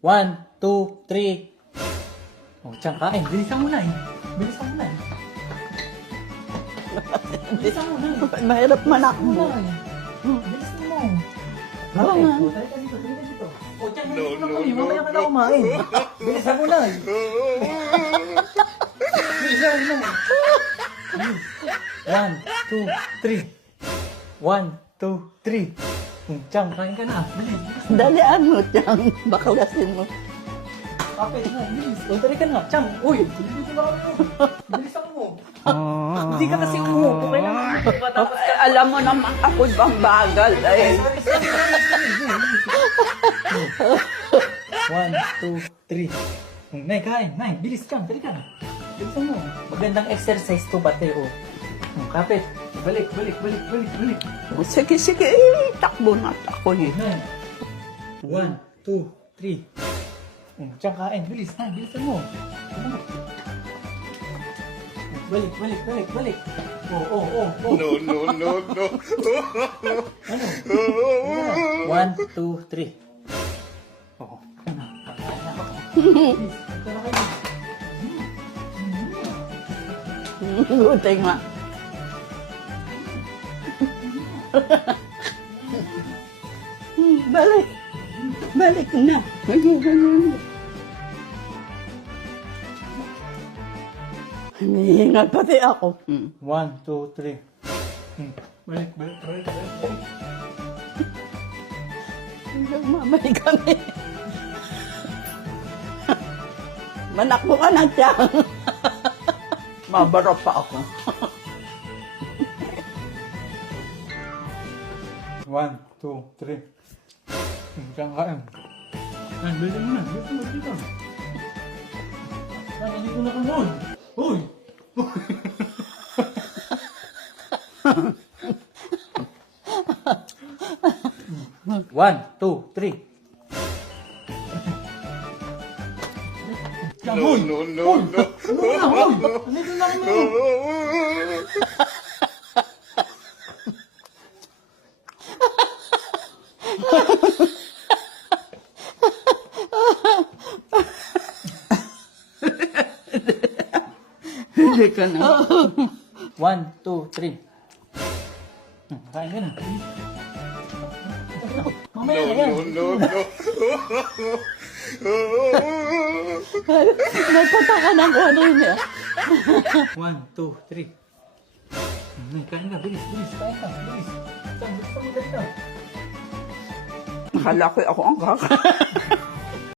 One, two, three. Oh, Chang, kain. Bilisan mo na eh. Bilisan mo na eh. Bilisan mo na eh. Mahirap Bilisan manakbo. mo na eh. Bilisan mo. Oo nga. Oh, tali ka dito, tali ka dito. Oh, Chang, hindi ko na kami. Mamaya ka na kumain. Bilisan mo na eh. Bilisan mo na eh. One, two, three. One, two, three. Chang, kain ka na. Bilis, bilis. Dalian mo, Chang. Bakalasin mo. Kapit na, bilis. O, tari ka na. Chang, uy, bilis na kami. Bilisan mo. Hindi ka kasi umupo. Kailangan mo matapos ka. Alam mo naman ako bang bagal eh. One, two, three. Nay, kain. Nay, bilis Chang. Tari ka na. Bilisan mo. Magandang exercise to pati, o. Kapit. Balik, balik, balik, balik, balik. Sige, sige. Eh, takbo na ako eh. Nay. One, two, three. Chang, kain. Bilis na. Bilisan mo. Ano? Balik, balik, balik, balik. Oh. No. Ano? One, two, three. Oo. Ano? Kakain na ako. Please, ito na kayo. Buti nga. Balik. Balik na. Hinihingal pati ako. One, two, three. Balik, balik, balik, balik, balik. Nagmamali kami. Manakbo ka na, Chang. Mabaro pa ako. One, two, three. Chang, kain. Ay, bilisan mo na. Bilisan mo, bilisan mo. Chang, hindi ko na kamoy. Uy! One, two, three. Chang, uy! No. Uy! Andito na kami! Hindi ka na. One, two, three. Kain ka na. Mamaya na yan. No. Nagpataka ng kung ano yun eh. One, two, three. Kain ka, bilis, bilis. Kain ka, bilis. Bilis ka, dali ka. Akala ko ako ang kaka.